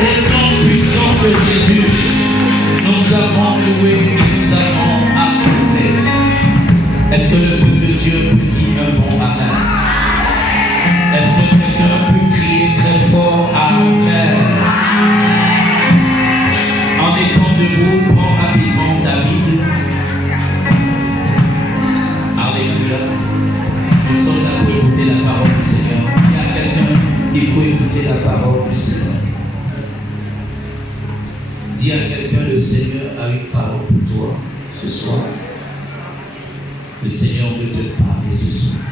le nom puissant de Jésus, nous avons loué et nous avons appelé. Est-ce que le peuple de Dieu peut dire un bon amen? Est-ce que quelqu'un peut crier très fort amen? En étant debout, prends rapidement ta Bible. Alléluia. Nous sommes là pour écouter la parole du Seigneur. Il y a quelqu'un, il faut écouter la parole du Seigneur. Dis à quelqu'un, le Seigneur a une parole pour toi ce soir. Le Seigneur veut te parler ce soir.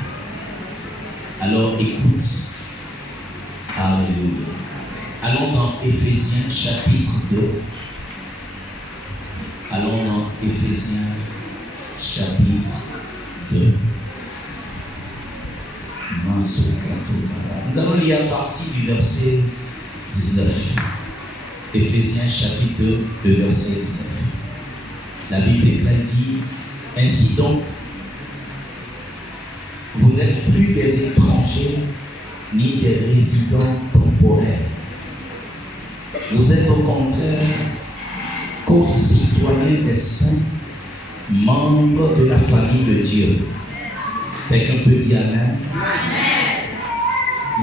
Alors écoute. Alléluia. Allons dans Éphésiens chapitre 2. Allons dans Éphésiens chapitre 2. Nous allons lire à partir du verset 19. Éphésiens chapitre 2, le verset 19. La Bible déclare dit: ainsi donc, vous n'êtes plus des étrangers ni des résidents temporaires. Vous êtes au contraire co-citoyens des saints, membres de la famille de Dieu. Quelqu'un peut dire amen?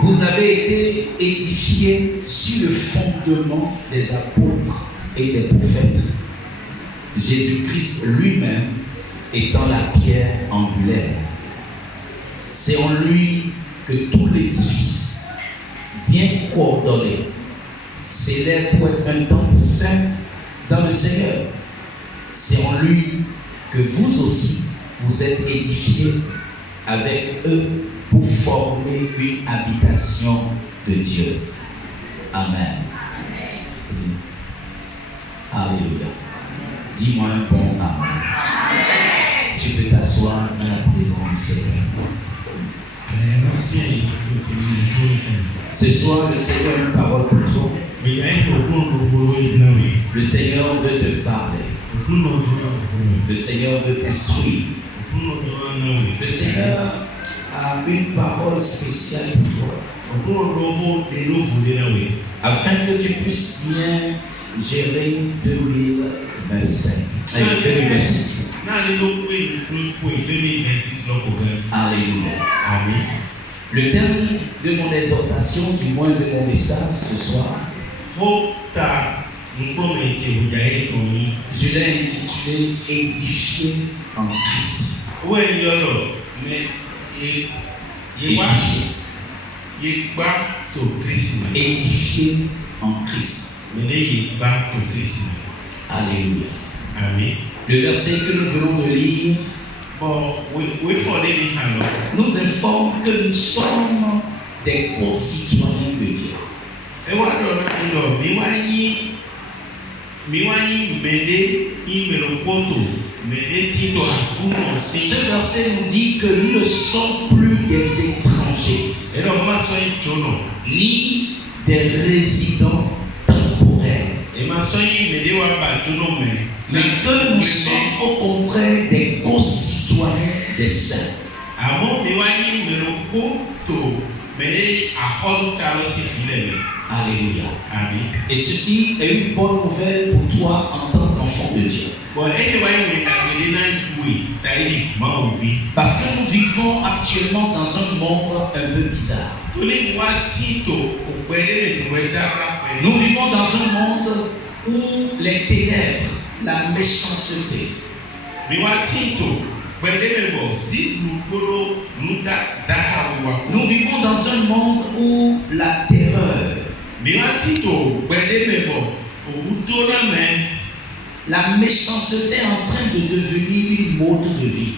Vous avez été édifiés sur le fondement des apôtres et des prophètes, Jésus-Christ lui-même étant la pierre angulaire. C'est en lui que tout l'édifice, bien coordonné, s'élève pour être un temple saint dans le Seigneur. C'est en lui que vous aussi, vous êtes édifiés avec eux pour former une habitation de Dieu. Amen. Alléluia. Dis-moi un bon amen. Tu peux t'asseoir dans la présence du Seigneur. Ce soir, le Seigneur a une parole pour toi. Le Seigneur veut te parler. Le Seigneur veut t'instruire. Le Seigneur a une parole spéciale pour toi, afin que tu puisses bien gérer 2025. 2026. Alléluia. Amen. Le thème de mon exhortation, du moins de mon message ce soir, je l'ai intitulé Édifié en Christ. Édifié en Christ. Alléluia. Amen. Le verset que nous venons de lire nous informe que nous sommes des concitoyens de Dieu. Ce verset nous dit que nous ne sommes plus des étrangers, ni des résidents temporaires, mais que nous sommes au contraire des co-citoyens des saints. Alléluia. Amen. Et ceci est une bonne nouvelle pour toi en tant qu'enfant de Dieu. Parce que nous vivons actuellement dans un monde un peu bizarre. Nous vivons dans un monde où les ténèbres, la méchanceté, nous vivons dans un monde où la terreur, la méchanceté est en train de devenir une mode de vie.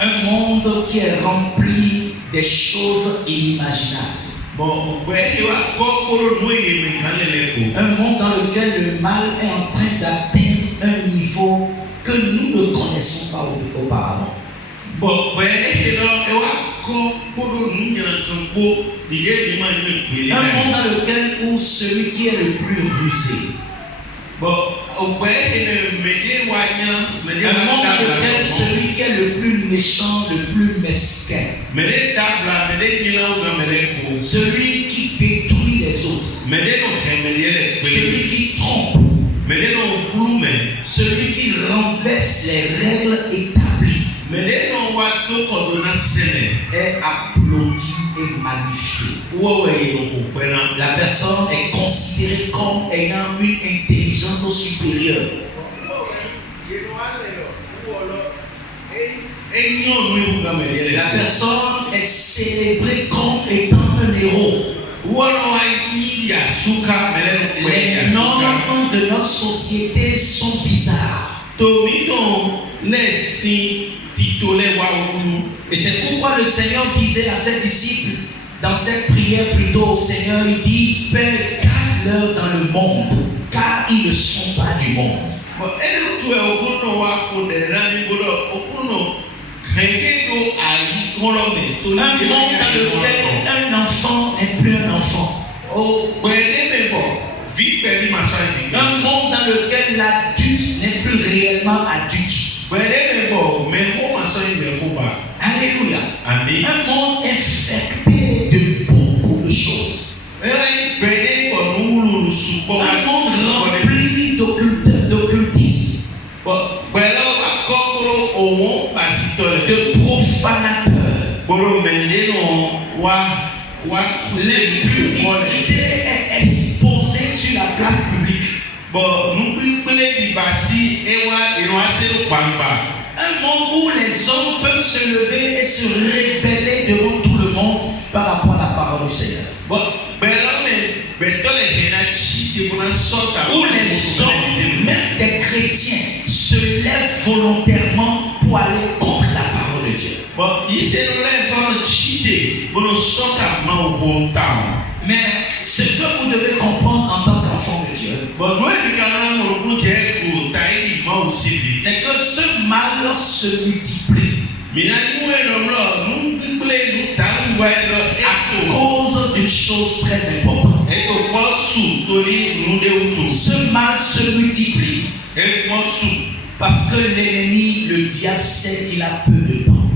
Un monde qui est rempli des choses inimaginables. Un monde dans lequel le mal est en train d'atteindre un niveau que nous ne connaissons pas auparavant. Un monde dans lequel où celui qui est le plus rusé, un monde dans lequel celui qui est le plus méchant, le plus mesquin, celui qui détruit les autres, celui qui trompe, celui qui renverse les règles établies, est applaudi et magnifié. La personne est considérée comme ayant une intelligence supérieure. La personne est célébrée comme étant un héros. Les normes de notre société sont bizarres. Et c'est pourquoi le Seigneur disait à ses disciples, dans cette prière plutôt au Seigneur, il dit, Père, garde-leur dans le monde, car ils ne sont pas du monde. Un monde dans lequel un enfant n'est plus un enfant. Un monde dans lequel l'adulte n'est plus réellement adulte. Alléluia. Un monde infecté de beaucoup de choses. Un monde rempli d'occultisme, de profanateurs. L'impudicité est exposée sur la place publique. Un monde où les hommes peuvent se lever et se rébeller devant tout le monde par rapport à la parole du Seigneur. Où les hommes, même des chrétiens, se lèvent volontairement pour aller contre la parole de Dieu. Mais ce que vous devez comprendre en tant qu'enfant de Dieu, c'est que ce mal se multiplie à cause d'une chose très importante. Ce mal se multiplie parce que l'ennemi, le diable, sait qu'il a peu de temps.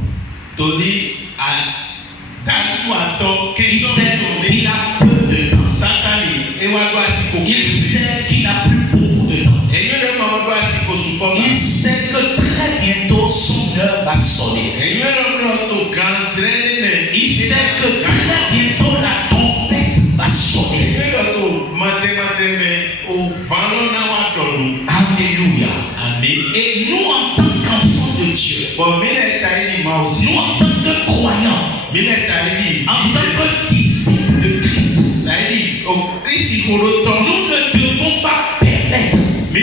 Il sait qu'il a peu de temps. Il sait qu'il n'a plus beaucoup de temps. Il sait que très bientôt son heure va sonner. Il sait que très bientôt la trompette va sonner. Alléluia. Et nous en tant qu'enfants de Dieu, nous en tant que croyants, en tant que disciples de Christ, nous ne devons pas permettre, nous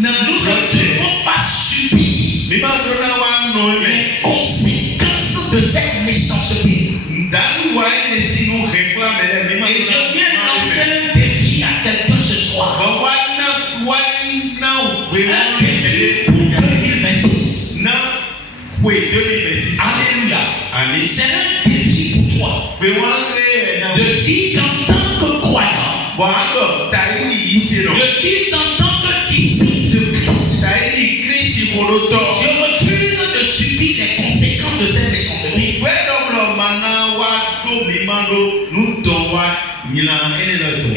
ne devons pas subir les conséquences de cette méchanceté. Et je viens lancer un défi à quelqu'un ce soir. Un défi pour 2026. Alléluia. C'est un défi pour toi de dire qu'en tant que croyant, de dire qu'en tant que disciple de Christ, je refuse de subir les conséquences de cette méchanceté.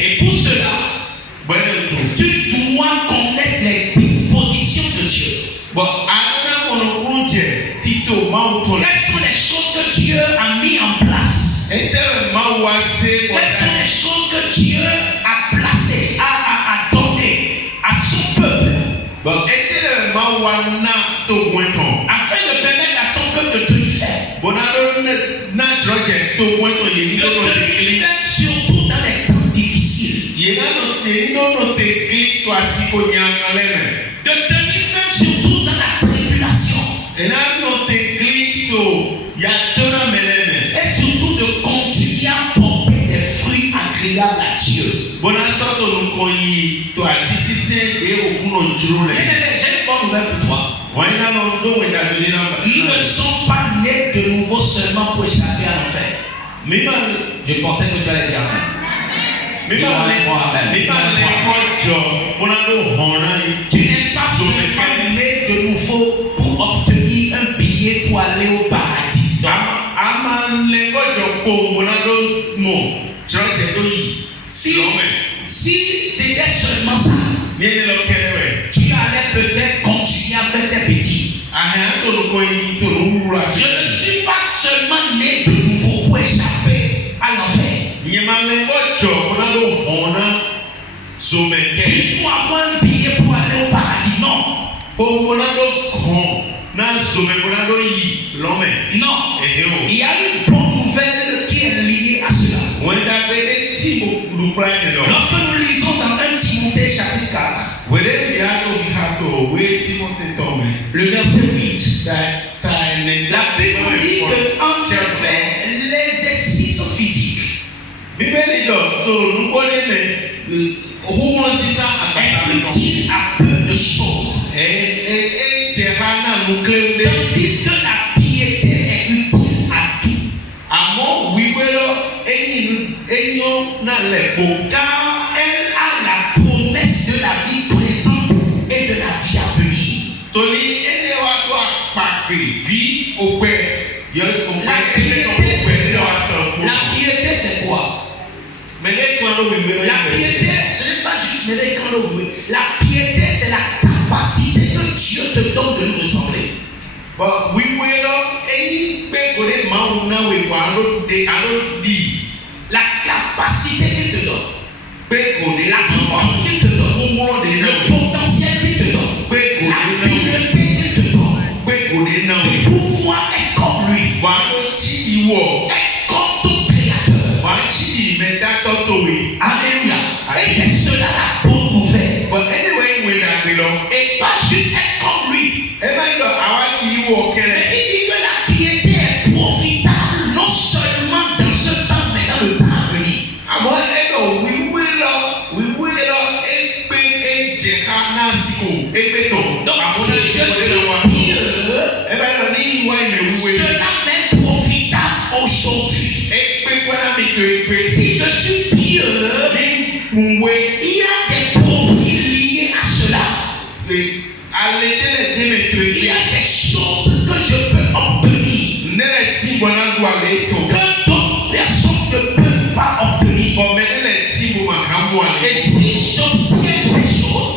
Et pour cela, tu dois connaître les dispositions de Dieu. Quelles sont les choses que Dieu a mis en place? Quelles sont les choses que Dieu a placées, a données à son peuple, afin de permettre à son peuple de tenir ferme? De tenir ferme surtout dans les temps difficiles. De tenir ferme surtout dans la tribulation. Et surtout de continuer à porter des fruits agréables à Dieu. J'ai une bonne nouvelle pour toi. Nous ne sommes pas nés de nouveau seulement pour échapper à l'enfer. Je pensais que tu allais dire amen. Tu n'es pas seulement né de nouveau pour obtenir un billet pour aller au paradis. Si c'était seulement ça, tu allais peut-être continuer à faire tes bêtises. Je ne suis pas seulement né de nouveau pour échapper à l'enfer. Juste pour avoir un billet pour aller au paradis, non. Non, il y a une bonne nouvelle qui est liée à cela. Lorsque nous lisons dans 1 Timothée chapitre 4, le verset 8, la Bible dit que en effet, l'exercice physique est utile à peu de choses, tandis que la piété est utile à tout. Car elle a la promesse de la vie présente et de la vie à venir. La piété c'est quoi? La piété, ce n'est pas juste la piété, c'est la capacité que Dieu te donne de nous ressembler. La capacité qu'il te donne, la force qu'il te donne, le potentiel qu'il te donne, l'habileté qu'il te donne, de pouvoir être comme lui, être comme ton créateur. Alléluia. Et c'est cela la bonne nouvelle. Et pas juste être comme lui. Mais il dit que la piété est profitable non seulement dans ce temps, mais dans le temps à venir. Donc si je suis pieux, cela m'est profitable aujourd'hui. Si je suis pieux, il y a des profits liés à cela. Il y a des choses que je peux obtenir que d'autres personnes ne peuvent pas obtenir. Et si j'obtiens ces choses,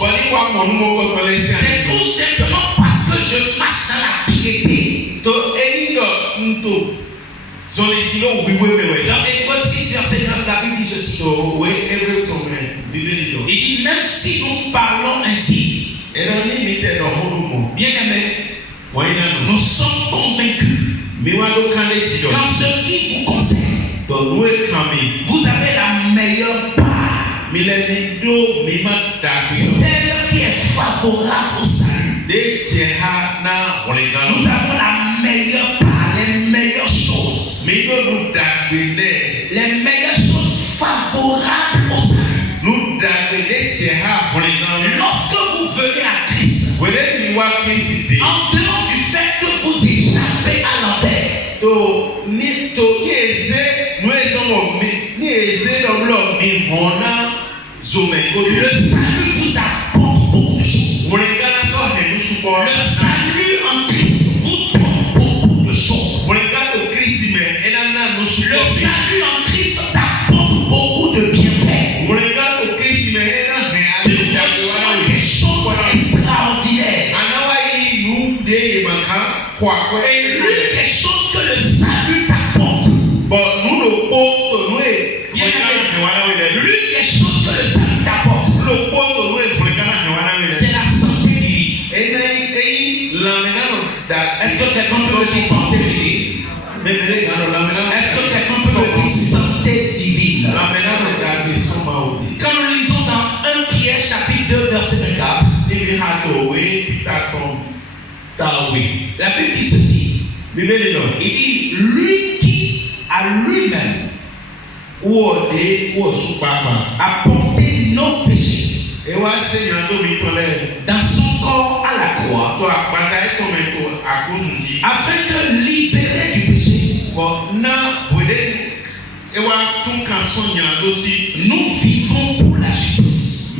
c'est tout simplement parce que je marche dans la piété. Dans Hébreux 6, verset 9, la Bible dit ceci. Il dit, même si nous parlons ainsi, bien aimé, nous sommes convaincus qu'en ce qui vous concerne, vous avez la meilleure part, celle qui est favorable au salut. Nous avons la meilleure part, les meilleures choses, les meilleures choses favorables au salut. Lorsque vous venez à Christ, en dehors du fait que vous échappez à l'enfer, le salut vous apporte beaucoup de choses. Le salut en Christ vous donne beaucoup de choses. Le salut en Christ t'apporte beaucoup de bienfaits. Tu reçois des choses extraordinaires. Et l'une des choses que le salut t'apporte, l'une des choses que le salut t'apporte, c'est la santé divine. Est-ce que quelqu'un peut me dire santé divine? Est-ce que quelqu'un peut me dire santé divine? Quand nous lisons dans 1 Pierre chapitre 2 verset 24, la Bible dit ceci. Il dit, lui qui à lui-même a porté nos péchés dans son corps à la croix, afin de libérer du péché, nous vivons pour la justice.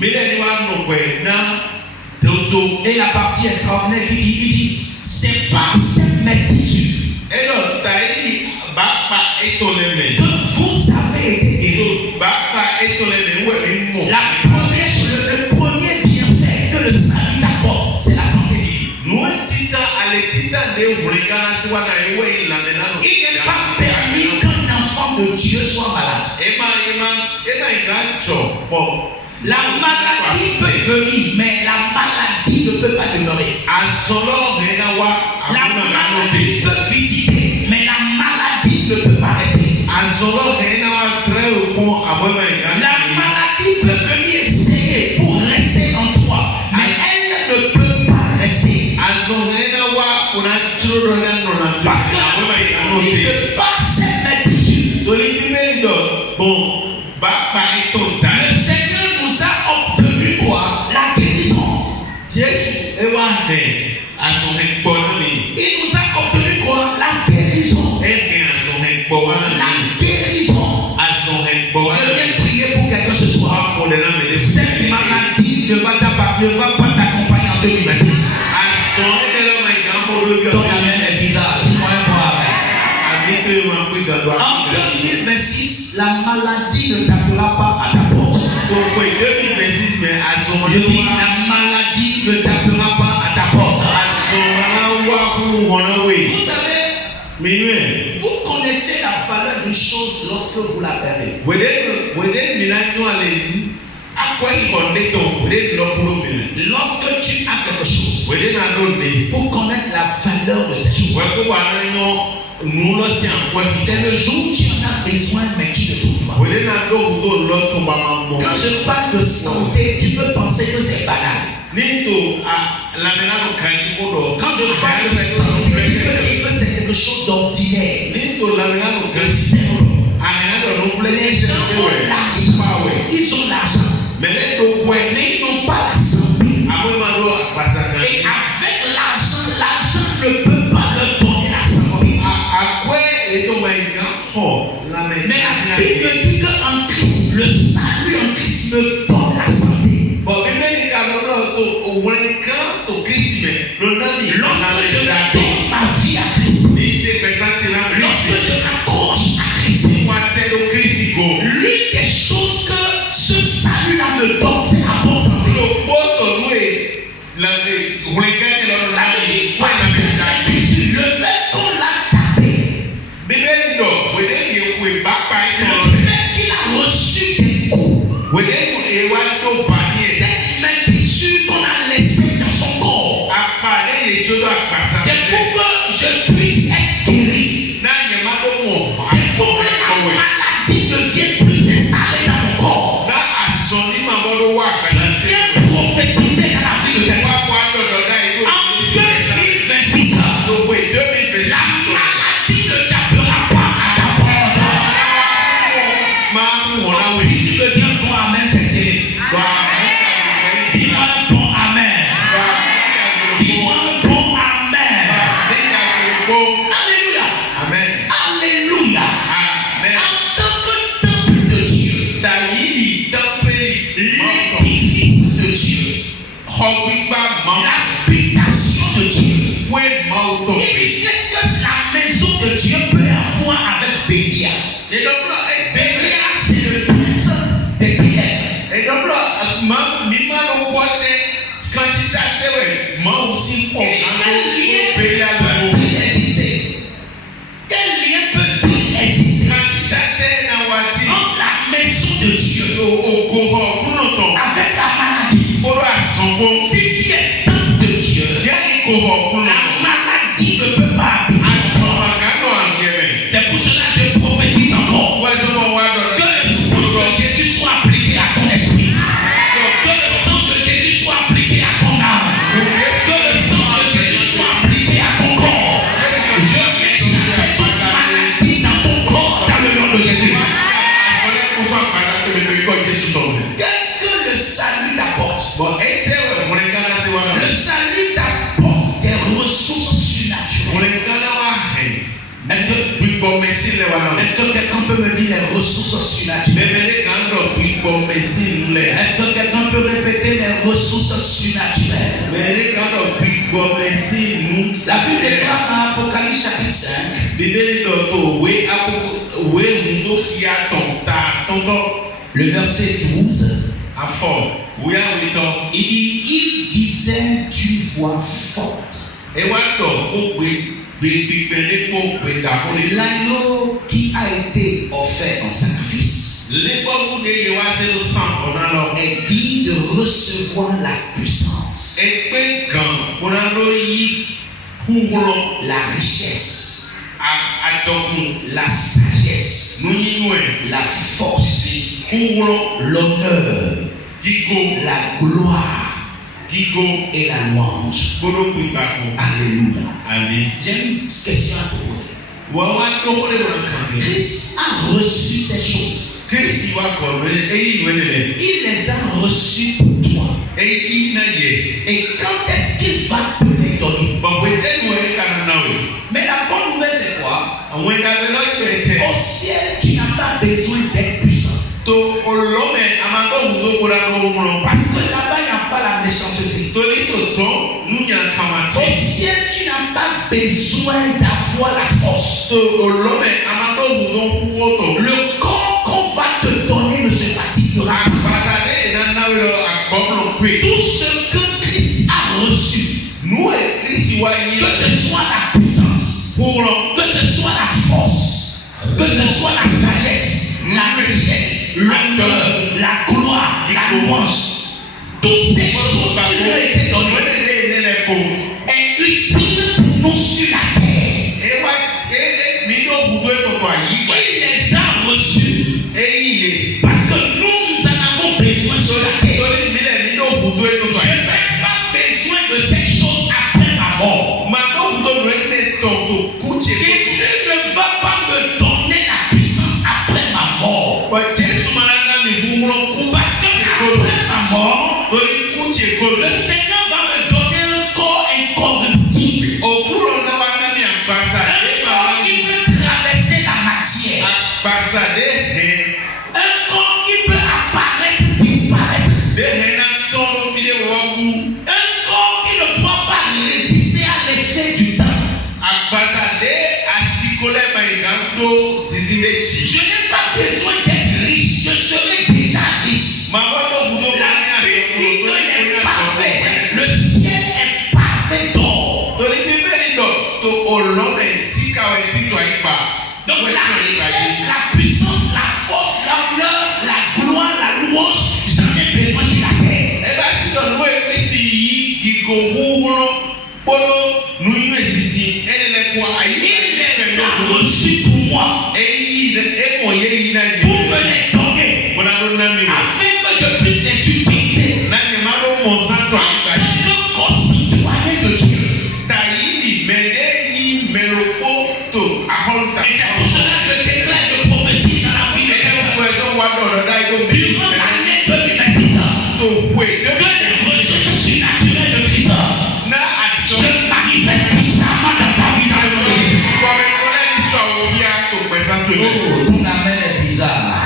Et la partie extraordinaire qui dit, c'est par cette même tissu que vous avez enfant de Dieu soit malade. La maladie peut venir, mais la maladie ne peut pas demeurer. La maladie peut visiter, mais la maladie ne peut pas rester. La maladie peut venir essayer pour rester en toi, mais elle ne peut pas rester. Parce que on dit de par cette maîtrise, le Seigneur nous a obtenu quoi? La guérison. Il nous a obtenu quoi? La guérison. La guérison. Je viens prier pour quelqu'un ce soir. Cette maladie ne va pas t'accompagner en 2026. Ton amen est bizarre. Dis-moi un peu amen. En 2026, la maladie ne tapera pas à ta porte. Je dis, la maladie ne tapera pas à ta porte. Vous savez, vous connaissez la valeur d'une chose lorsque vous la perdez. Lorsque tu as quelque chose, pour connaître la valeur de cette chose, c'est le jour où tu en as besoin, mais tu ne trouves pas. Quand je parle de santé, tu peux penser que c'est banal. Quand je parle de santé, tu peux dire que c'est quelque chose d'ordinaire, de simple. Les gens ont l'argent, ils ont l'argent, mais ils n'ont pas la santé. Et avec l'argent, l'argent ne peut pas leur donner la santé. Mais la Bible dit qu'en Christ, le salut en Christ me donne la santé. Lorsque je donne ma vie à Christ, lorsque je m'accroche à Christ, l'une des choses que ce salut-là me donne, c'est la bonne santé. La Bible parle de le fait qu'on l'a tapé, le fait qu'il a reçu des coups, cette maîtrise qu'on a laissée dans son corps, c'est pour que je puisse être guéri. C'est pour que la maladie ne vienne plus s'installer dans mon corps. Je viens prophétiser dans la vie de quelqu'un. En 2026, la maladie ne tapera pas à ta porte. Si tu veux dire bon amen, c'est célé. Dis-moi un bon amen. Dis-moi un bon amen. Alléluia. Amen. Alléluia. Amen. En tant que temple de Dieu, l'édifice de Dieu, l'habitation de Dieu. Et puis qu'est-ce que la maison de Dieu peut avoir avec Bélia? Bélia, c'est le prince des ténèbres. Peut-il exister? Quel lien peut-il exister entre la maison de Dieu avec la maladie? Si tu es temple de Dieu, la maladie ne peut pas habiter en toi. C'est pour cela que je prophétise encore que le sang de Jésus soit appliqué à ton esprit, que le sang de Jésus soit appliqué à ton âme, que le sang de Jésus soit appliqué à ton corps. Je viens chasser toute maladie dans ton corps dans le nom de Jésus. Qu'est-ce que le salut t'apporte? Le salut t'apporte des ressources surnaturelles. Est-ce que quelqu'un peut me dire les ressources surnaturelles? Est-ce que quelqu'un peut répéter les ressources surnaturelles? La Bible déclare dans Apocalypse chapitre 5, le verset 12, il disait d'une voix forte, l'agneau qui a été offert en sacrifice est digne de recevoir la puissance, la richesse, la sagesse, la force, l'honneur, la gloire et la louange. Alléluia. J'ai une question à te poser. Christ a reçu ces choses. Il les a reçus pour toi. Et quand est-ce qu'il va te les donner? Mais la bonne nouvelle c'est quoi? Au ciel, tu n'as pas besoin d'être puissant. Parce que là-bas, il n'y a pas la méchanceté. Au ciel, tu n'as pas besoin d'avoir la force. Le corps qu'on va te donner ne se fatiguera pas. Tout ce que Christ a reçu, que ce soit la puissance, que ce soit la force, que ce soit la sagesse, la richesse, l'honneur, la gloire, la louange, toutes ces choses qui lui ont été données est utile pour nous sur la terre. Il les a reçus parce que nous en avons besoin sur la terre. Je n'ai pas besoin de ces choses après ma mort. Jésus ne va pas me donner la puissance après ma mort. Parce que après ma mort, le Seigneur va me donner un corps incorruptible. Un corps qui peut traverser la matière. Un corps qui peut apparaître, disparaître. Un corps qui ne pourra pas résister à l'effet du temps. Je n'ai pas besoin d'être riche, je serai déjà riche. La Bible dit qu'il est parfait. Le ciel est parfait d'or. Donc la richesse, la puissance, la force, l'honneur, la gloire, la louange, j'en ai besoin sur la terre. Il les a reçus pour moi, pour me les donner, afin que je puisse les utiliser en tant que concitoyen de Dieu. Et c'est pour cela que je déclare de prophétie dans la vie de quelqu'un. Durant l'année 2026, que les ressources surnaturelles de Christ se manifestent puissamment dans ta vie dans le monde. Oh, ton amen est bizarre.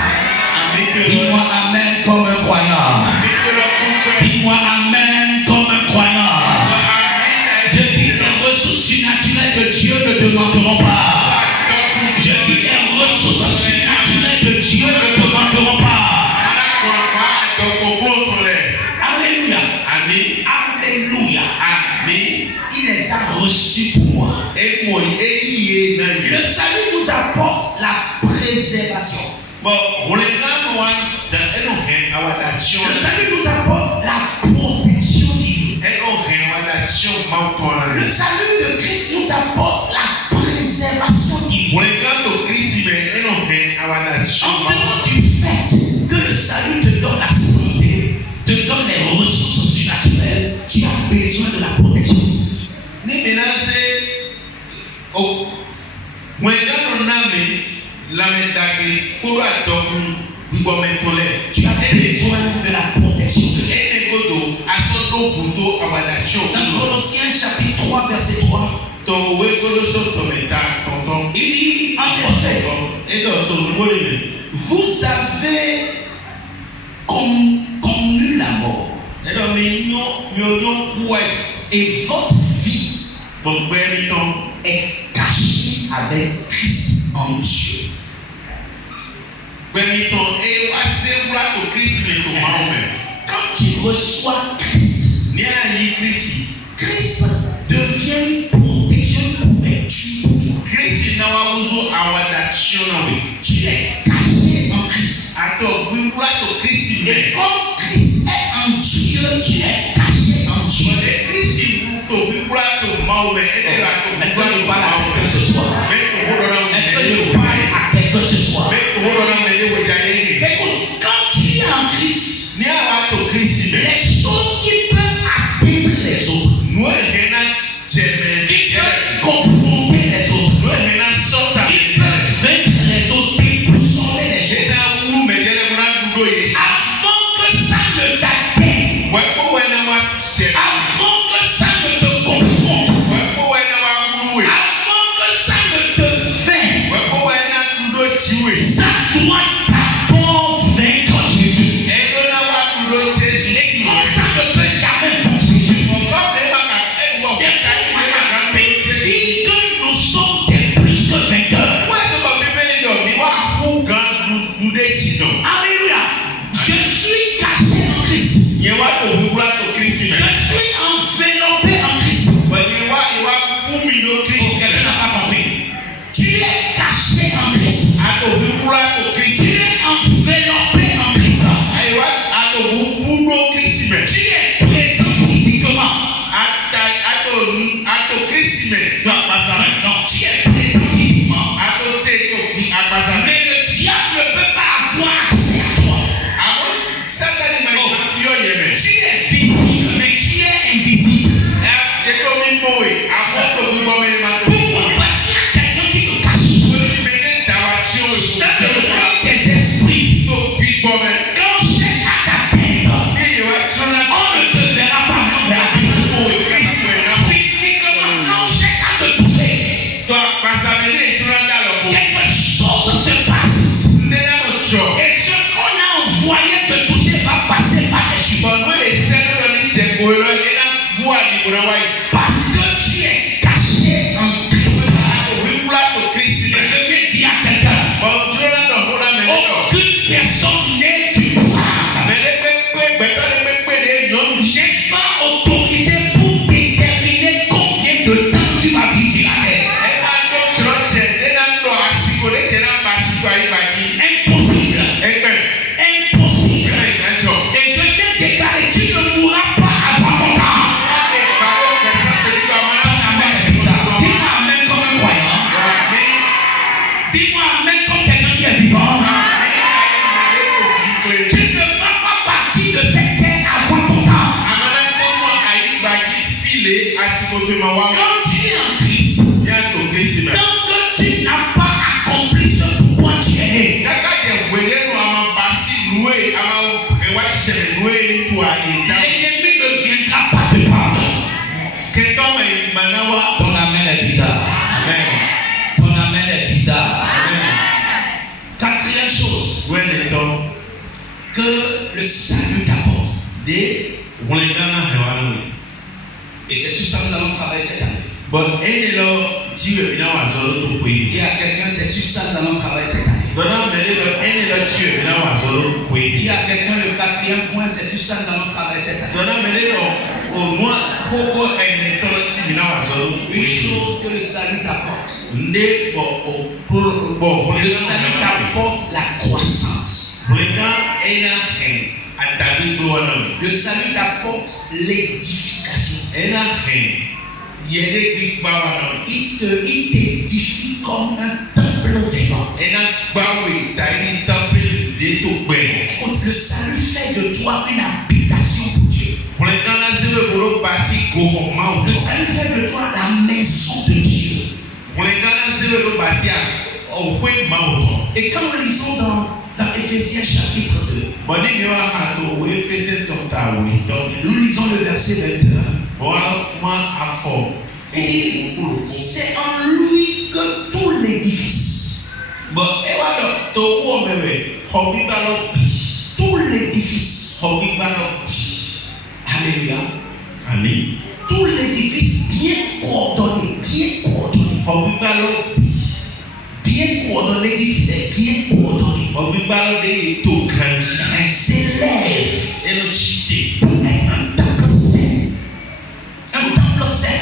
Dis-moi amen comme un croyant. Dis-moi amen comme un croyant. Je dis les ressources surnaturelles de Dieu ne te manqueront pas. Je dis les ressources surnaturelles de Dieu ne te manqueront pas. Alléluia. Alléluia. Il les a reçus pour moi. Le salut nous apporte la préservation. Le salut nous apporte la protection divine. Le salut de Christ nous apporte la préservation divine. En dehors du fait que le salut te donne la santé, te donne les ressources surnaturelles, tu as besoin de la protection. Tu as besoin de la protection de Dieu. Dans Colossiens chapitre 3 verset 3, il dit en effet, vous avez connu la mort et votre vie est cachée avec Christ en Dieu. Quand tu reçois Christ, Christ devient une protection couverture. Tu es caché en Christ. Et comme Christ est en Dieu, tu es caché en Dieu. Est-ce que je parle à quelqu'un ce soir? Est-ce que je parle à quelqu'un ce soir? Écoute, quand tu es en Christ, les choses qui peuvent atteindre les autres, qui peuvent confronter les autres, qui peuvent vaincre les autres, déboussoler les gens, avant que ça ne t'atteigne, avant que ça ne te confronte, avant que ça ne te vainque, ça doit d'abord vaincre Jésus. Et quand ça ne peut jamais vaincre Jésus, c'est pourquoi la Bible dit que nous sommes des plus que vainqueurs. Alléluia. Je suis caché en Christ. Je suis enveloppé en Christ. Quelqu'un n'a pas compris. Tu es caché en Christ. Tu es enveloppé en Christ. Tu es présent physiquement. Non, tu es présent physiquement. Mais le diable ne peut pas avoir accès à toi. Tu es visible, mais tu es invisible. Pourquoi? Parce qu'il y a quelqu'un qui te cache. Dans le monde des esprits, quand on cherche à t'atteindre, on ne te verra pas, mais on verra Christ. Physiquement, quand on cherche à te toucher, quelque chose se passe. Et ce qu'on a envoyé te toucher va passer par-dessus. Parce que tu es caché en Christ. Et je vais dire à quelqu'un, aucune personne n'est une femme. J'ai pas autorisé pour déterminer combien de temps tu vas vivre sur la terre. Impossible. Impossible. Et je viens déclarer, tu ne mourras pas avant ton temps. Dis-moi amen comme un croyant. Dis-moi amen comme quelqu'un qui est vivant. Tu ne vas pas partir de cette terre avant ton temps. Quand tu es en Christ, tant que tu n'as pas accompli ce pourquoi tu es né, l'ennemi ne viendra pas te prendre. Ton amen est bizarre. Ton amen est bizarre. Quatrième chose que le salut t'apporte. Et c'est sur ça que nous allons travailler cette année. Dis à quelqu'un, c'est sur ça que nous allons travailler cette année. Dis à quelqu'un, le quatrième point, c'est sur ça que nous allons travailler cette année. Une chose que le salut t'apporte. Le salut t'apporte la croissance. Le salut t'apporte l'édification. Il t'édifie comme un temple vivant. Écoute, le salut fait de toi une habitation pour Dieu. Le salut fait de toi la maison de Dieu. Et quand nous lisons dans Éphésiens chapitre 2, nous lisons le verset 21. Il dit, c'est en lui que tout l'édifice, tout l'édifice, alléluia, tout l'édifice bien coordonné, l'édifice est bien coordonné, s'élève pour être un temple saint. Un temple saint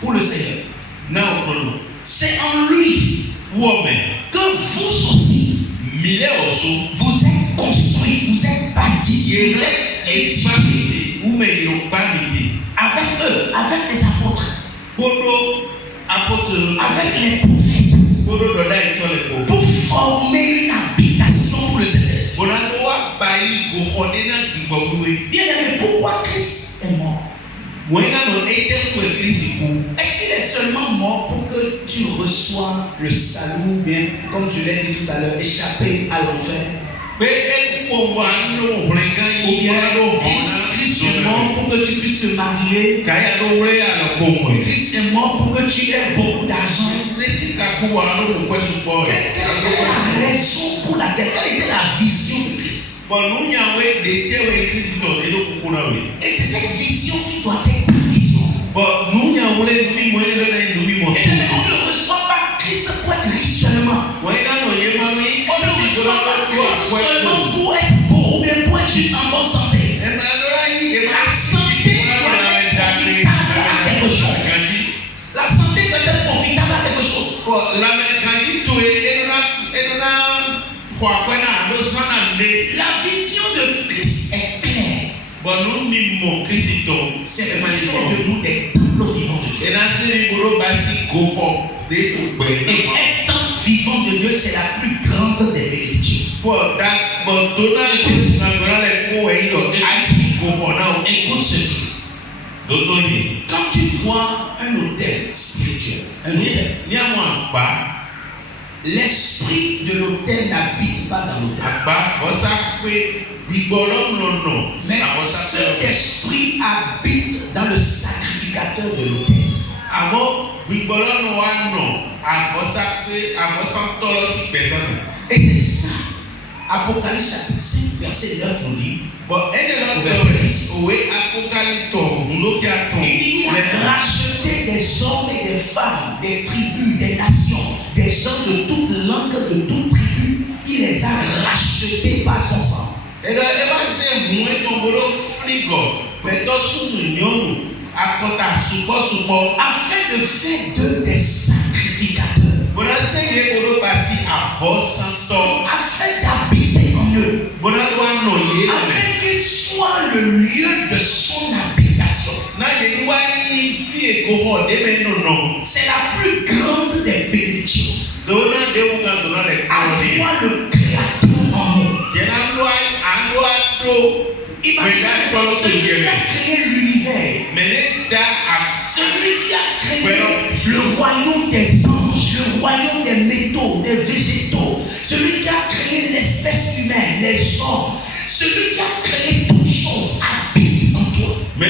pour le Seigneur. que vous aussi, vous êtes construits, vous êtes bâtis, vous êtes édifiés avec eux, avec les apôtres, avec les prophètes, pour former une habitation pour le Saint-Esprit. Bien aimé, pourquoi Christ est mort? Est-ce qu'il est seulement mort pour que tu reçoives le salut, bien, comme je l'ai dit tout à l'heure, échapper à l'enfer? Ou bien Christ est mort pour que tu puisses te marier? Christ est mort pour que tu aies beaucoup d'argent? Quelle était la raison pour laquelle, quelle était la vision de Christ? Et c'est cette vision qui doit être ta vision. Et on ne reçoit pas Christ pour être riche seulement. On ne reçoit pas Christ seulement pour être beau ou bien pour être juste en bonne santé. La santé doit être profitable à quelque chose. La santé doit être profitable à quelque chose. La vision de Christ est claire. C'est de nous des temples vivants de Dieu. Et être temple vivant de Dieu, c'est la plus grande des bénédictions. Écoute ceci. Quand tu vois un hôtel spirituel, un hôtel, l'esprit de l'hôtel n'habite pas dans l'hôtel. Mais cet esprit habite dans le sacrificateur de l'hôtel. Et c'est ça. Apocalypse chapitre 5, verset 9 nous dit. Verset 10. Il a racheté des hommes et des femmes, des tribus, des nations, des gens de toute langue, de toute tribu. Il les a rachetés par son sang. Afin de faire d'eux des sacrificateurs. Afin d'habiter en eux. Afin qu'ils soient le lieu de son habitation. C'est la plus grande des bénédictions. Avoir le Créateur en nous. Imaginez celui qui a créé l'univers, celui qui a créé le royaume des anges, le royaume des métaux, des végétaux, celui qui a créé l'espèce humaine, les hommes, celui qui a créé toutes choses habite en toi. Il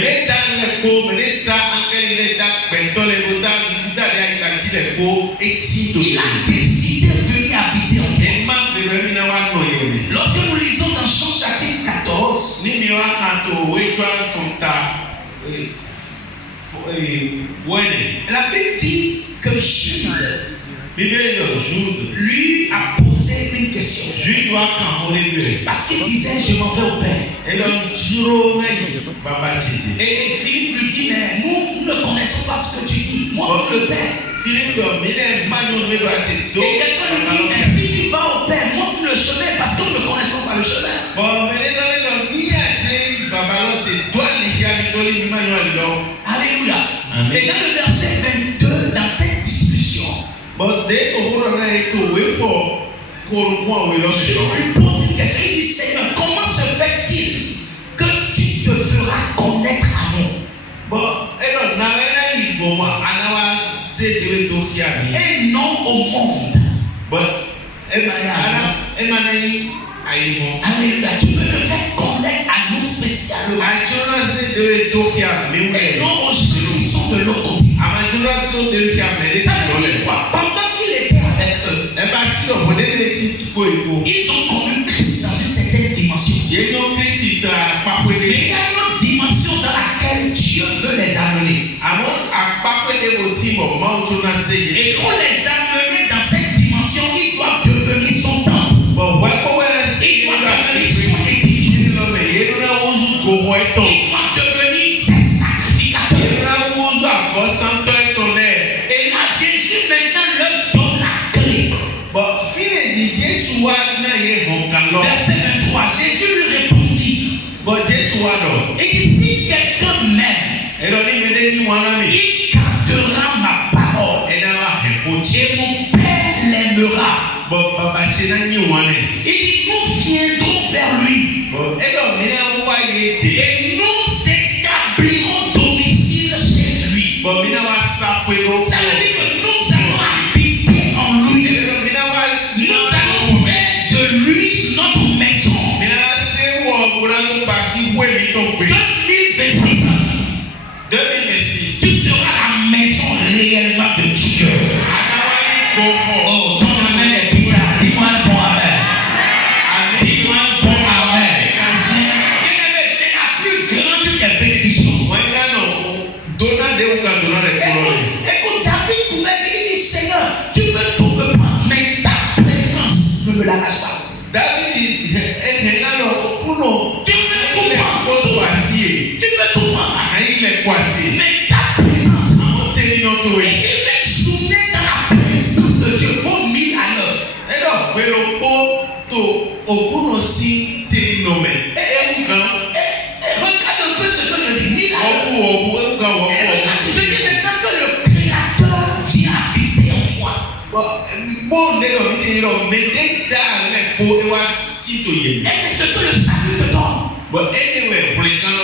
a décidé de venir habiter en toi. Lorsque nous lisons dans Jean chapitre 14, la Bible dit que Jude lui a posé une question. Parce qu'il disait, je m'en vais au Père. Et Philippe lui dit, mais nous ne connaissons pas ce que tu dis. Moi, le Père. Et quelqu'un lui dit, mais si tu vas au Père, montre le chemin, parce que nous ne connaissons pas le chemin. Alléluia. Et dans le verset 22, dans cette discussion, je lui pose une question. Il dit, Seigneur, comment se fait-il que tu te feras connaître à nous? Et non au monde. Alléluia. Tu peux le faire connaître à nous spécialement. Et non aux gens qui sont de l'autre côté. Ça veut dire quoi? Pendant qu'il était avec eux, ils ont connu Christ dans une certaine dimension. Mais il y a une autre dimension dans laquelle Dieu veut les amener. Et pour les amener dans cette dimension, ils doivent devenir son temple. Ils doivent devenir son édifice. Ils doivent devenir ses sacrificateurs. Et là, Jésus maintenant leur donne la clé. dit, nous viendrons vers lui. Et nous établirons domicile chez lui. Ça veut dire que nous allons habiter en lui. Nous allons faire de lui notre maison. 2026, tu seras la maison réellement de Dieu. Oh, ton amen est bizarre. Dis-moi un bon amen. Dis-moi un bon amen. C'est la plus grande des bénédictions. Écoute, David pouvait dire, il dit, Seigneur, tu peux tout me prendre, mais ta présence ne me l'arrache pas. Tu peux tout prendre. Tu peux tout prendre. Mais ta présence. Et une journée dans la présence de Dieu vaut 1000 ailleurs. Et regarde un peu ce que je dis. 1000 ailleurs. Je dis maintenant que le Créateur vient habiter en toi. Et c'est ce que le salut te donne.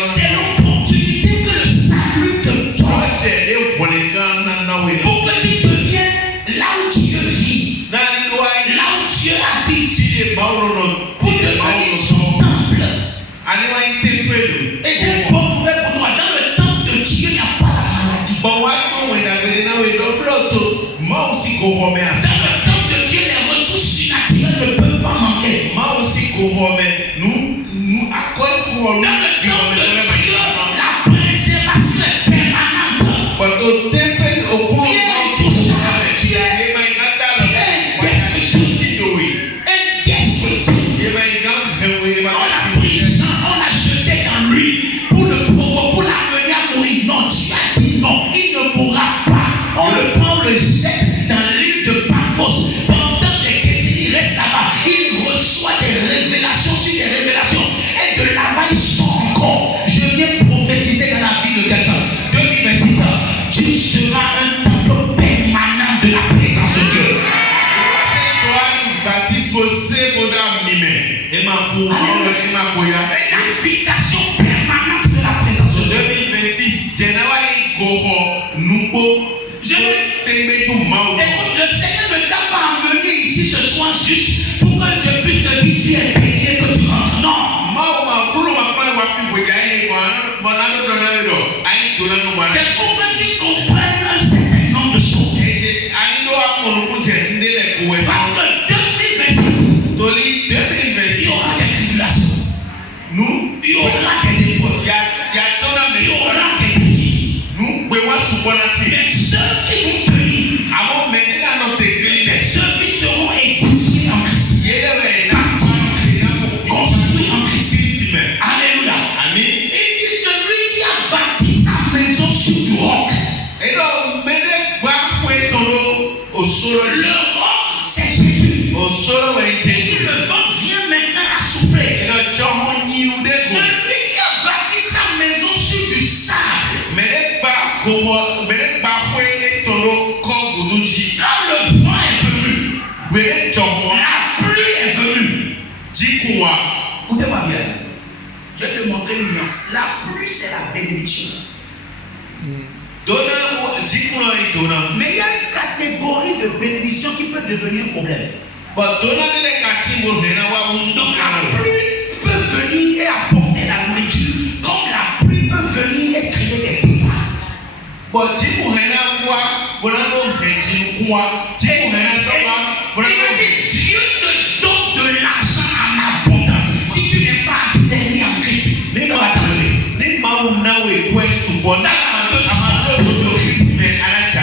C'est l'opportunité que le salut te donne. Pour que tu deviennes là où Dieu vit. Là où Dieu habite. Pour devenir son temple. Et j'ai une bonne nouvelle pour toi. Dans le temple de Dieu, il n'y a pas la maladie. Dans le temple de Dieu, les ressources surnaturelles ne peuvent pas manquer. Dans le temple de Dieu, la préservation est permanente. Tu es intouchable. Tu es indestructible. On a pris Jean, on l'a jeté dans lui pour le provoquer, pour l'amener à mourir. Non, Dieu a dit non, il ne mourra pas. On le prend, on le jette dans l'île de Patmos. Pendant des décennies, il reste là-bas. Il reçoit des révélations sur des révélations. Et de là-bas, il sort encore. Je viens prophétiser dans la vie de quelqu'un. 2026 ans, tu seras un temple permanent de la présence de Dieu. Une habitation permanente de la présence de Dieu. Écoute, le Seigneur ne t'a pas amené ici ce soir juste pour que je puisse te dire tu es béni et que tu rentres. Non. C'est pour que tu comprennes un certain nombre de choses. Parce que 2026, il y aura des tribulations. Il y aura des épreuves. Il y aura des défis. Mais ceux qui vont tenir, c'est ceux qui seront édifiés en Christ. Bâtis en Christ. Construits en Christ. Alléluia. Il dit celui qui a bâti sa maison sur du roc. Le roc, c'est Jésus. Et le vent vient maintenant à souffler. Celui qui a bâti sa maison sur du sable. Quand le vent est venu, la pluie est venue. Écoutez-moi bien. Je vais te montrer une nuance. La pluie, c'est la bénédiction. Mais il y a une catégorie de bénédiction qui peut devenir un problème. Donc la pluie peut venir et apporter la nourriture, comme la pluie peut venir et créer des dégâts. Dieu te donne de l'argent en abondance. Si tu n'es pas affermi en Christ, ça va t'enlever.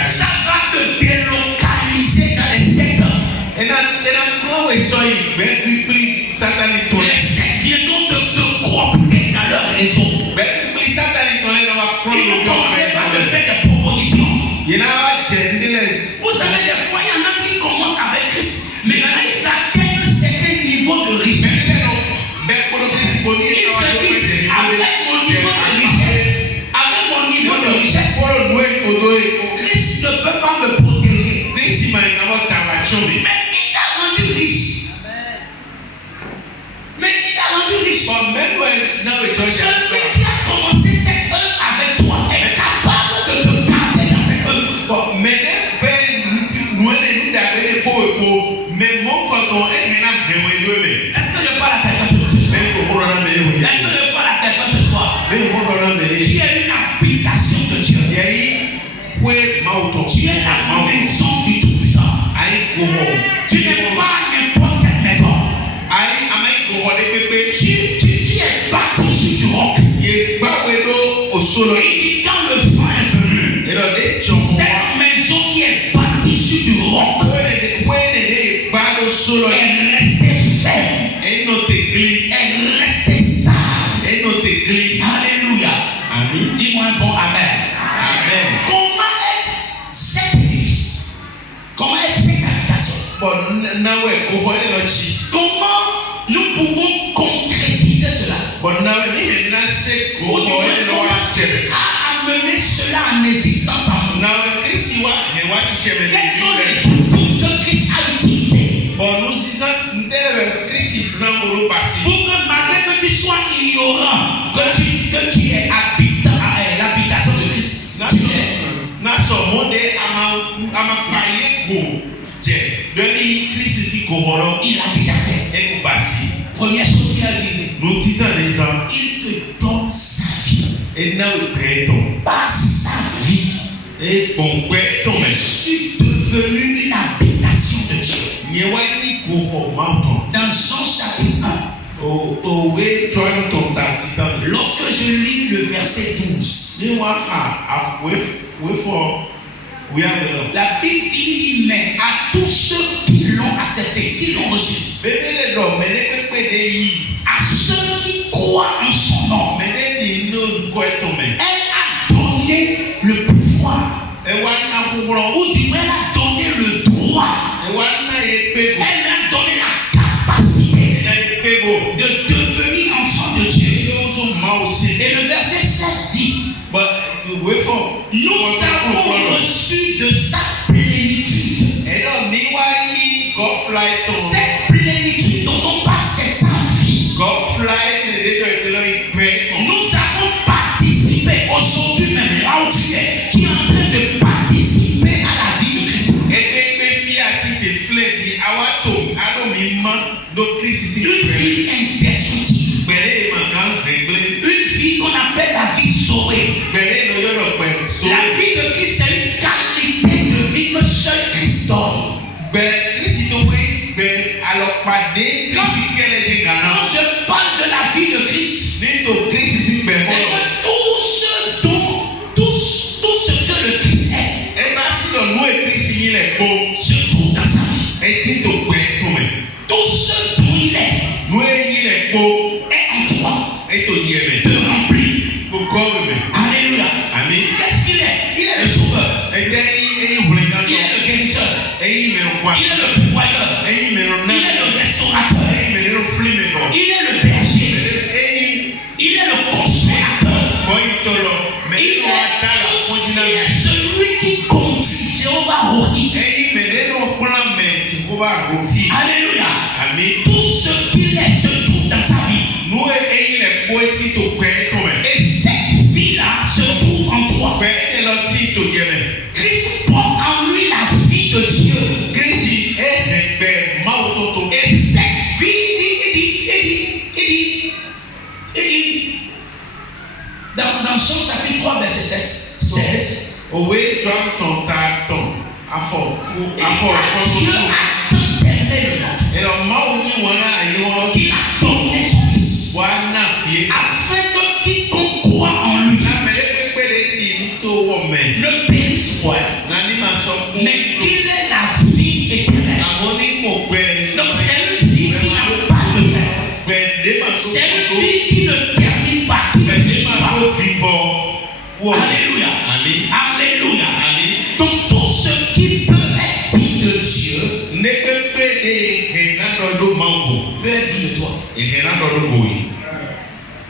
Ça va te délocaliser dans les secteurs. Les sectes viendront te coopter dans leur réseau. Ils vont commencer par te faire des propositions. Vous savez, des fois, il y en a qui commencent avec Christ, mais quand ils atteignent un certain niveau de richesse, ils se disent, avec mon niveau de richesse, Christ ne peut pas me protéger. Mais il t'a rendu riche. Celui qui a commencé cette œuvre avec toi est capable de te garder dans cette œuvre. Est-ce que je parle à quelqu'un ce soir? Est-ce que je parle à quelqu'un ce soir? Tu es une habitation de Dieu. Tu es la maison du Tout-Puissant. Tu n'es pas n'importe quelle maison. Tu es bâti sur du roc. Et quand le vent est venu, cette maison qui est bâtie sur du roc est restée ferme. Elle est restée stable. Alléluia. Dis-moi un bon amen. Comment est cet édifice? Comment est cette habitation? Comment nous pouvons concrétiser cela? Ou du moins, comment Christ a amené cela en existence en nous? Quels sont les outils que Christ a utilisés pour que malgré que tu sois ignorant, que tu es habitant à l'habitation de Christ, tu es. Il a déjà fait. Première chose qu'il a utilisée, il te donne sa vie. Par sa vie, je suis devenu une habitation de Dieu. Dans Jean chapitre 1, lorsque je lis le verset 12, la Bible dit, mais à tous ceux qui l'ont accepté, qui l'ont reçu, à ceux qui croient en son nom, elle a donné le pouvoir, ou du moins elle a donné le droit, elle a donné la capacité de devenir enfant de Dieu. Et le verset 16 dit, nous avons reçu de sa plénitude. Cette plénitude dont on passe, c'est sa vie. Nous avons participé aujourd'hui même là où tu es en train de participer à la vie de Christ. Une vie indestructible. Une vie qu'on appelle la vie sauvée. La vie de Christ, c'est une qualité de vie que seul Christ donne. Quand je parle de la vie de Christ, c'est que tout ce que le Christ est se trouve dans sa vie. Tout ce dont il est en toi, te remplit. Alléluia. Qu'est-ce qu'il est? Il est le sauveur. Il est le guérisseur. Il est le pourvoyeur. Il est le restaurateur. Il est le berger. Il est le consolateur. Il est celui qui conduit. Jéhovah Rohi. Alléluia. Tout ce qu'il est se trouve dans sa vie. Et cette vie-là se trouve en toi. Christ porte en lui la vie de Dieu. Et cette vie, il dit dans Jean chapitre 3, verset 16. Dieu a tant aimé le monde qu'il a donné son Fils, afin que quiconque croit en lui ne périsse point, mais qu'il ait la vie éternelle. Donc c'est une vie qui n'a pas de fin. C'est une vie qui ne termine pas, qui ne finit pas. Alléluia. Alléluia. Donc tout ce qui peut être dit de Dieu peut être dit de toi.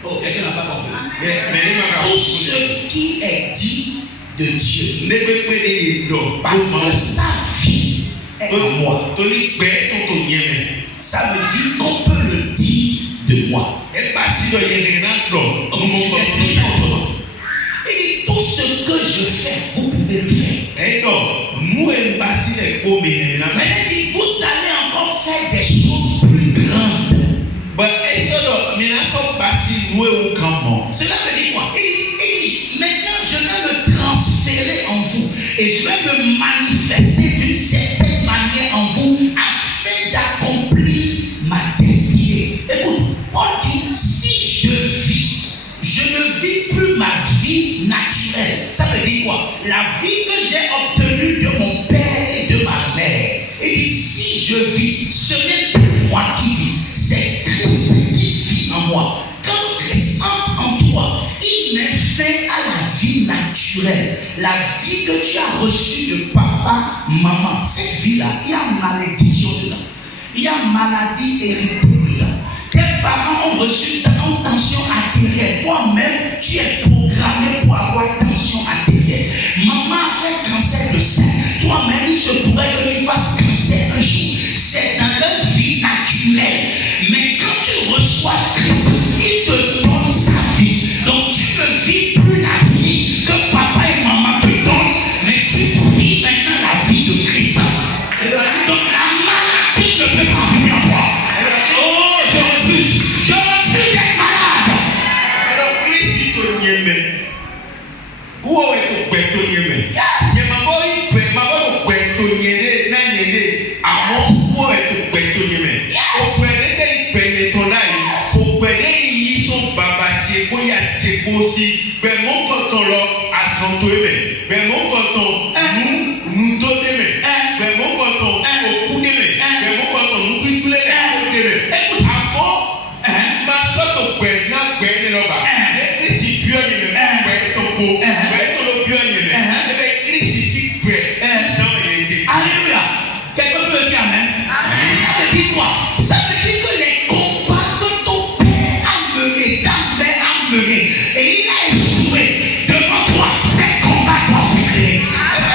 Oh, quelqu'un n'a pas compris. Tout ce qui est dit de Dieu, parce que sa vie est en moi, ça veut dire qu'on peut le dire de moi. Il dit tout ce que je fais, vous pouvez le faire. Maintenant, il dit vous allez encore faire des choses plus grandes. Cela veut dire quoi? Il dit maintenant je vais me transférer en vous et je vais me manifester d'une certaine manière en vous afin d'accomplir ma destinée. Écoute, Paul dit si je vis, je ne vis plus ma vie naturelle. Ça veut dire quoi? La vie que j'ai obtenue de mon père et de ma mère. Il dit si je vis, ce n'est plus moi qui vis, c'est Christ qui vit en moi. Quand Christ entre en toi, il met fin à la vie naturelle. La vie que tu as reçue de papa, maman, cette vie-là, il y a malédiction dedans. Il y a maladie héritée dedans. Tes parents ont reçu une tension artérielle. Toi-même, tu es programmé pour avoir tension artérielle. Maman a fait cancer de sein. Toi-même, il se pourrait que tu fasses cancer un jour. C'est dans leur vie naturelle. Mais quand tu reçois Christ, il te donne sa vie. Donc tu ne vis plus la vie que papa et maman te donnent, mais tu vis maintenant la vie de Christ. Donc la maladie ne peut pas venir en toi. Oh, je refuse d'être malade. Alors Christ il te nieme. Où est ton père te nieme? C'est ma boy to niene na niene. Amo où est ton père te nieme? O père de père ton là. O père yi son baba tie ko ya tie ko si. Be mon koton lo ason to eme. Be mon koton nous to deme. Be mon koton o ku deme. Be mon koton nous kule le deme. Écoute amo ma so to père na père ni lo ba. Christ bio ni me père to ko. Père to lo bio ni me. E be Christ si père. Alléluia. Quelqu'un peut dire amen. Ça veut dire quoi? Ça veut dire que les combats que ton père a menés, ta mère a menés, et il a échoué devant toi, ces combats doivent s'éclairer.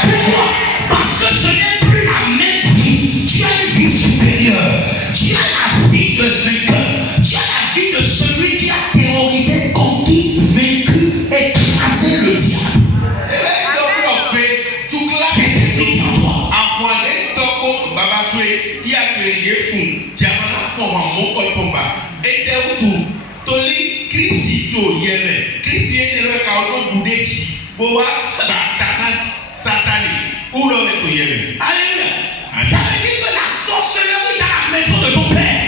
Pourquoi? Parce que ce n'est plus la même vie. Tu as une vie supérieure. Tu as la vie de vainqueur. Tu as la vie de celui qui a terrorisé, conquis, vaincu, écrasé le diable. C'est cette vie en toi. Alléluia. Ça veut dire que la sorcellerie dans la maison de ton père,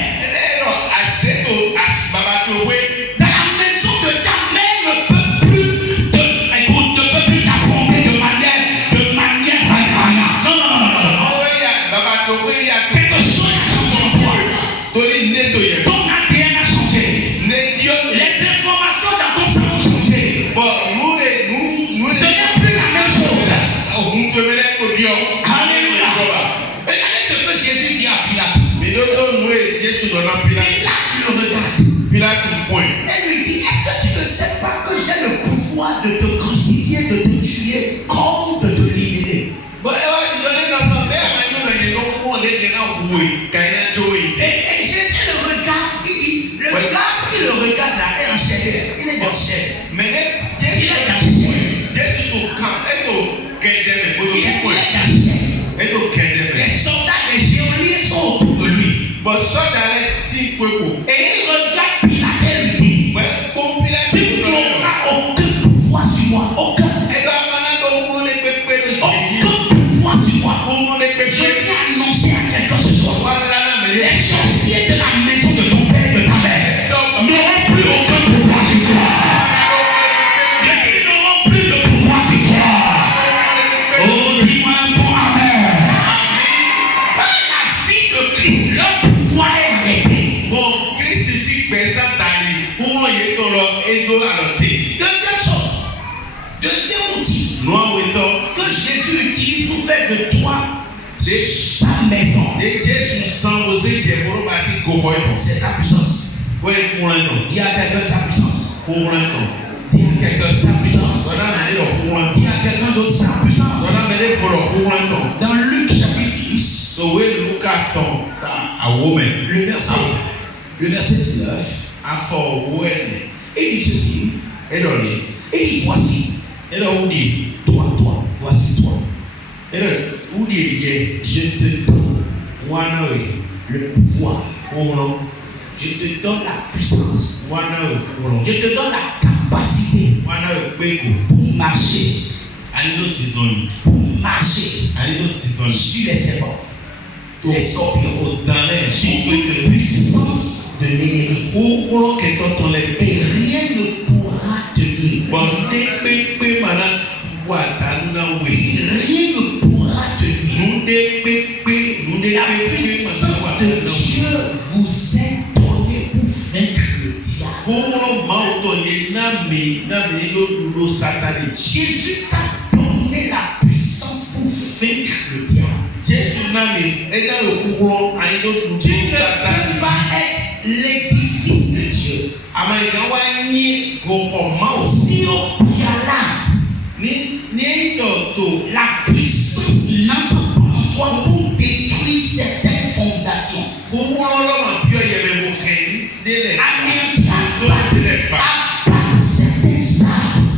dans la maison de ta mère ne peut plus t'affronter de manière non. Quelque chose a changé en toi. Ton ADN a changé. Les informations dans ton sang ont changé. Ce n'est plus la même chose. Alléluia. Regardez ce que Jésus dit à Pilate. Pilate le regarde. Elle lui dit, est-ce que tu ne sais pas que j'ai le pouvoir de te crucifier, de te tuer, comme de te libérer? Et Jésus le regarde, il dit, le regard qui le regarde là est en chair. Il est dans chair. Il est dans chair. Les soldats, les géoliers sont autour de lui. Et il regarde Pilate et lui dit, tu n'auras aucun pouvoir sur moi. Aucun pouvoir sur moi. Je viens annoncer à quelqu'un ce soir. Les sorciers de la maison de ton père et de ta mère n'auront plus aucun pouvoir sur toi. Ils n'auront plus de pouvoir sur toi. Oh, dis-moi un bon amen. Par la vie de Christ, le pouvoir est arrêté. Deuxième outil que Jésus utilise pour faire de toi sa maison. C'est sa puissance. Dis à quelqu'un sa puissance. Dis à quelqu'un sa puissance. Dis à quelqu'un d'autre sa puissance. Dans Luc chapitre 10, le verset 19. Il dit ceci. Et donc, Il dit voici. et donc, Toi, voici toi. et donc, Je te donne le pouvoir. Je te donne la puissance. Je te donne la capacité pour marcher. Pour marcher sur les serpents, les scorpions, sur toute puissance de l'ennemi. Et rien ne pourra te nuire. Rien ne pourra te nuire. La puissance de Dieu vous est donnée pour vaincre le diable. Jésus t'a donné la puissance pour vaincre le diable. Tu ne peux pas être l'édifice de Dieu. Si au préalable, la puissance n'entre pas en toi pour détruire certaines fondations. Abattre certains arbres.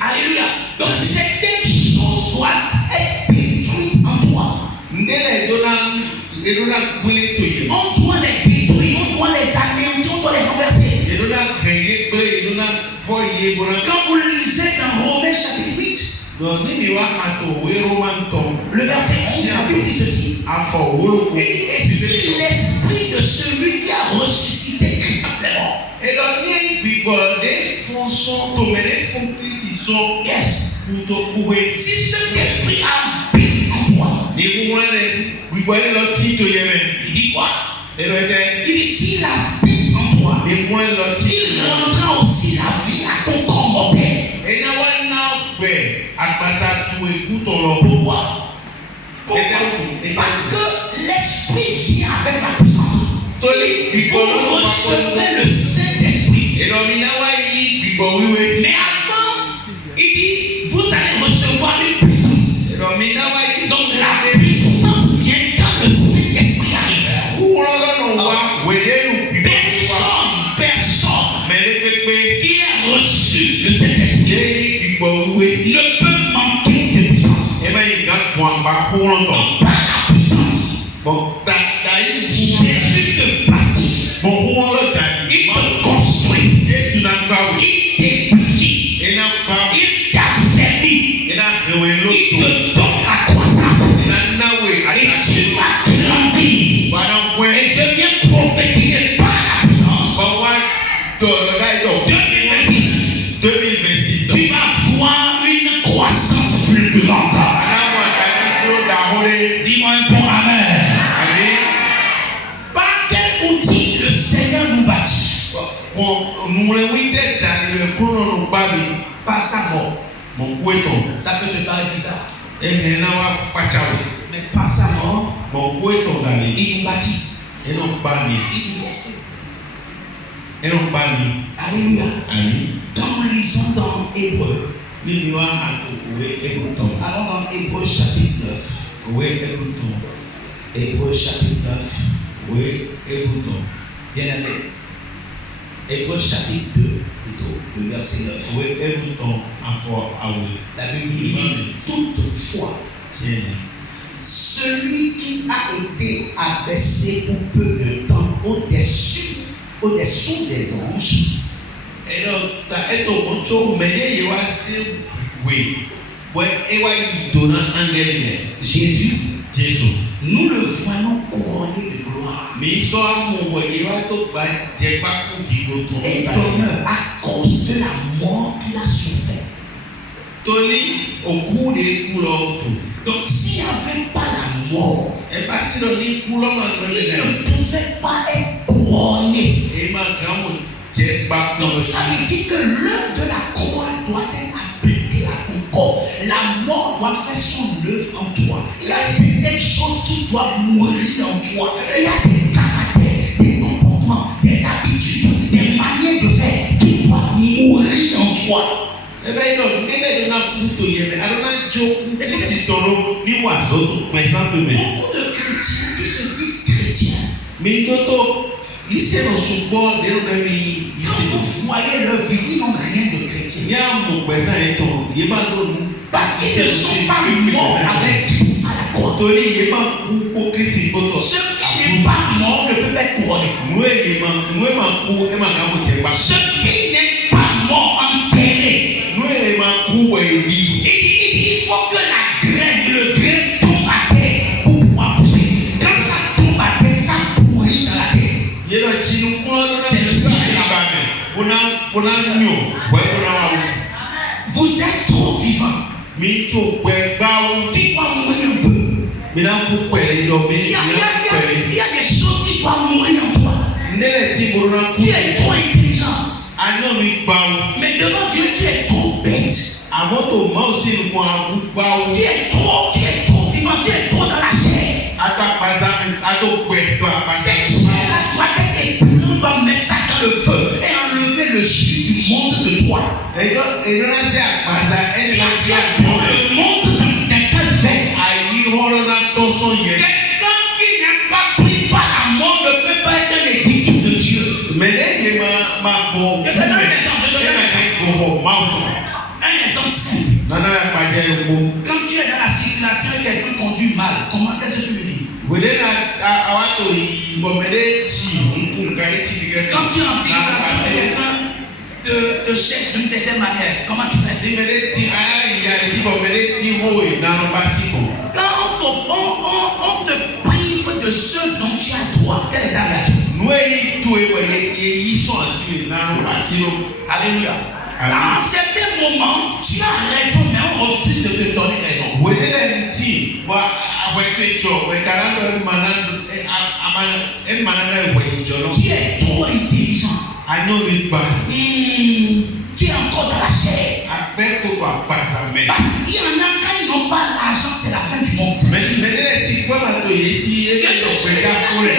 Alléluia. Donc certaines choses doivent être détruites en toi. On doit les détruire, on doit les anéantir, on doit les renverser. Quand vous lisez dans Romains chapitre 8, le verset 11, la Bible dit ceci. Et si l'esprit de celui qui a ressuscité Christ entre les morts. Yes. Si cet esprit habite en toi, il dit quoi? Il dit s'il habite en toi, il rendra aussi la vie à ton corps mortel. Pourquoi? Parce que l'esprit vient avec la puissance. Vous recevez le Saint-Esprit. Mais avant, il dit vous allez recevoir une puissance. Donc la puissance vient quand le Saint-Esprit arrive. Personne qui a reçu le Saint-Esprit ne peut manquer de puissance. Donc par la puissance, Jésus te bâtit, il te construit, il t'édifie, il t'affermit, il te donne la croissance et tu vas grandir. Et je viens prophétiser par la puissance. 2026, tu vas voir une croissance fulgurante. Dis-moi un bon amen. Par quel outil le Seigneur nous bâtit? Par sa mort. Ça peut te paraître bizarre. Mais par sa mort, il nous bâtit. Il nous construit. Alléluia. Quand nous lisons dans Hébreu, allons dans Hébreu chapitre 9. Hébreu chapitre 9. Bien aimé. Hébreu chapitre 2, plutôt, le verset 9. La Bible dit toutefois, celui qui a été abaissé pour peu de temps au-dessous des anges, Jésus, nous le voyons couronné de gloire et d'honneur à cause de la mort qu'il a souffert. Donc s'il n'y avait pas la mort, il ne pouvait pas être couronné. Donc ça veut dire que l'œuvre de la croix doit être appliquée à ton corps. La mort doit faire son œuvre en toi. Il y a certaines choses qui doivent mourir en toi. Il y a des caractères, des comportements, des habitudes, des manières de faire qui doivent mourir en toi. Beaucoup de chrétiens qui se disent chrétiens, quand vous voyez leur vie, ils n'ont rien de chrétien. Parce qu'ils ne sont pas morts avec Christ à la croix. Ceux qui n'est pas mort ne peuvent être couronnés. Ceux qui n'est pas mort enterrés. Il faut que le grain tombe à terre pour pouvoir pousser. Quand ça tombe à terre, ça pourrit dans la terre. C'est le cycle. Vous êtes trop vivant. Tu dois mourir un peu. Il y a des choses qui doivent mourir en toi. Tu es trop intelligent. Mais devant Dieu, tu es trop bête. Tu es trop vivant, tu es trop dans la chair. Cette chair-là doit être épurée, on doit mettre ça dans le feu et enlever le jus du monde de toi. Tu as tout le monde dans tel fait. Quelqu'un qui n'a pas pris par la mort ne peut pas être un édifice de Dieu. Un exemple simple. Quand tu es dans la circulation et quelqu'un conduit mal, comment est-ce que tu le dis? Quand tu es en circulation et quelqu'un te cherche d'une certaine manière, comment tu fais? Quand on te prive de ce dont tu as droit, quelle est ta réaction? Alléluia. À un certain moment, tu as raison, mais on refuse de te donner raison. Tu es trop intelligent. Tu es encore dans la chair. Parce qu'il y en a quand ils n'ont pas l'argent, c'est la fin du monde. Les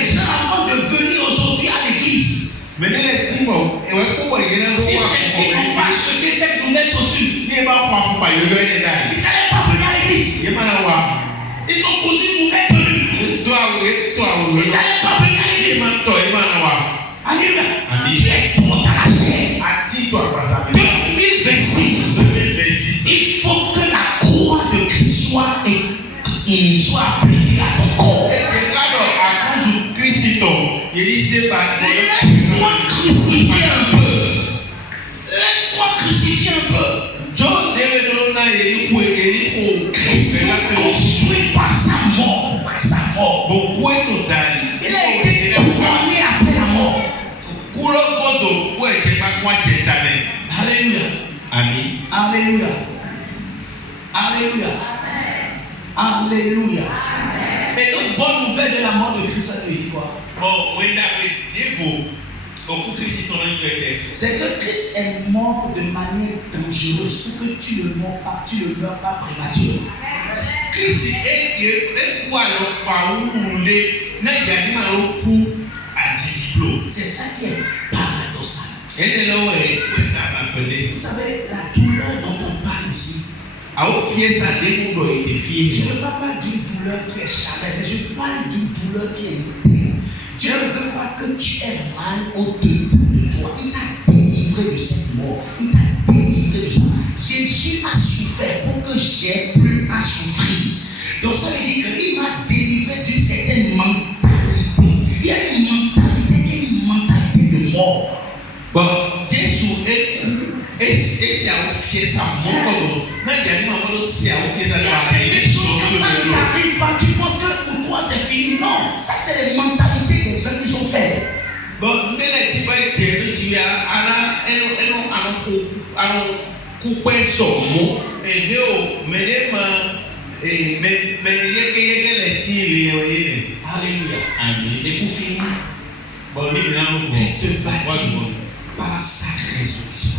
gens avant de venir aujourd'hui à l'église. Si c'est qu'ils n'ont pas acheté cette nouvelle chaussure, ils n'allaient pas venir à l'église. Ils ont posé une nouvelle tenue. Ils n'allaient pas venir à l'église. Alléluia. Tu es trop dans la chair. 2026, il faut que la croix de Christ soit appliquée à ton corps. Laisse-moi crucifier un peu. Laisse-moi crucifier un peu. Christ est construit par sa mort. Il a été couronné après la mort. Alléluia. Amen. Alléluia. Alléluia. Alléluia. Et l'autre bonne nouvelle de la mort de Christ, ça veut dire quoi? C'est que Christ est mort de manière dangereuse pour que tu ne meurs pas prématurément. C'est ça qui est paradoxal. Vous savez, la douleur dont on parle ici, je ne parle pas d'une douleur qui est charnelle, mais je parle d'une douleur qui est interne. Dieu ne veut pas que tu aies mal au-dedans de toi. Il t'a délivré de cette mort. Il t'a délivré de ça. Jésus a souffert pour que j'ai plus à souffrir. Donc ça veut dire qu'il m'a délivré d'une certaine mentalité. Il y a une mentalité qui est une mentalité de mort. Il y a des choses quand ça ne t'arrive pas, tu penses que pour toi c'est fini. Non, ça c'est les mentalités des gens qui sont faibles. Alléluia. Et pour finir, Christ te bâtit par sa résurrection.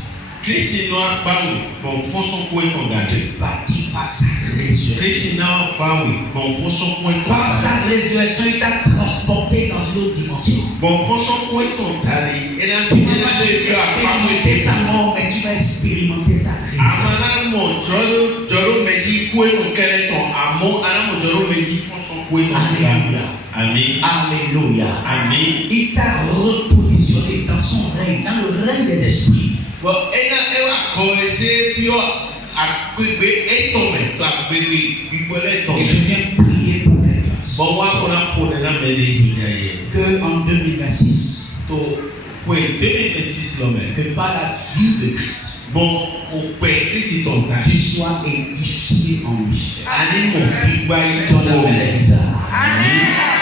Christ est noir par où bon fonction pour être condamné. Te bâtit par sa résurrection. Christ est noir par où bon fonction pour être condamné. Par sa résurrection, il t'a transporté dans une autre dimension. Bon fonction pour être condamné. Et dans tu ne vas pas expérimenter sa mort, mais tu vas expérimenter sa résurrection. Amo alamojoro meji fonson kwe ton Alléluia. Amen. Alléluia. Amen. Il t'a repositionné dans son règne, dans le règne des esprits. Bon, ewa koese pio agbegbe etome to agbegbe gbigbolẹ Et je etome. viens prier pour quelqu'un. Bon wa kona fone na mele idoja ye. Que en 2026, To kwe 2026 lome. que par la vie de Christ, Bon o pe Kristi ton ta. tu sois édifié en lui. Ani mo gbigba Ton âme ito. est bizarre.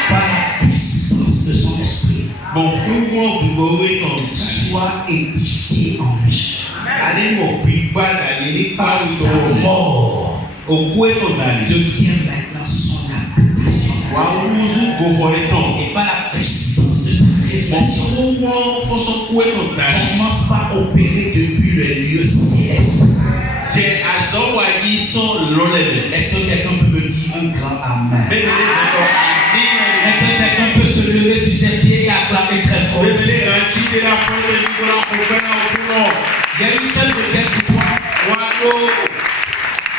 Par la puissance de son esprit, Bon kumo gbigbo eton. sois édifié en lui. Ani mo gbigba dali ni Par pa sa ito. mort, Oku eton dali. devient maintenant son habitation. Wa wuzu goho eton. Et par la puissance de sa résurrection, Bon fonson ku eton dali. commence par opérer depuis le lieu céleste. Jẹ azọwa yi sọ lọlẹbẹ. Est-ce que quelqu'un peut me dire un grand amen? Bébélé gbọdọ Est-ce àmì. que quelqu'un peut se lever sur ses pieds et acclamer très fort? Bébélé rántí dé la fún ẹgbẹ́ ìgbọ́lá ọgbẹ́ náà òkú náà. Il y a une seule requête pour toi. Wà ló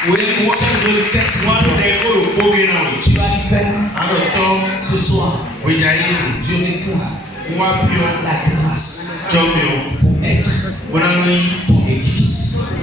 Oui, une seule requête pour wà ló toi. dẹ kóró kóge náà. Tu vas dire, Père, Àlọ́tọ́ ce soir, òyà yìí je réclame wà píọ́ la grâce jọ́mi o. pour être Wọ́n á lóyún. ton édifice.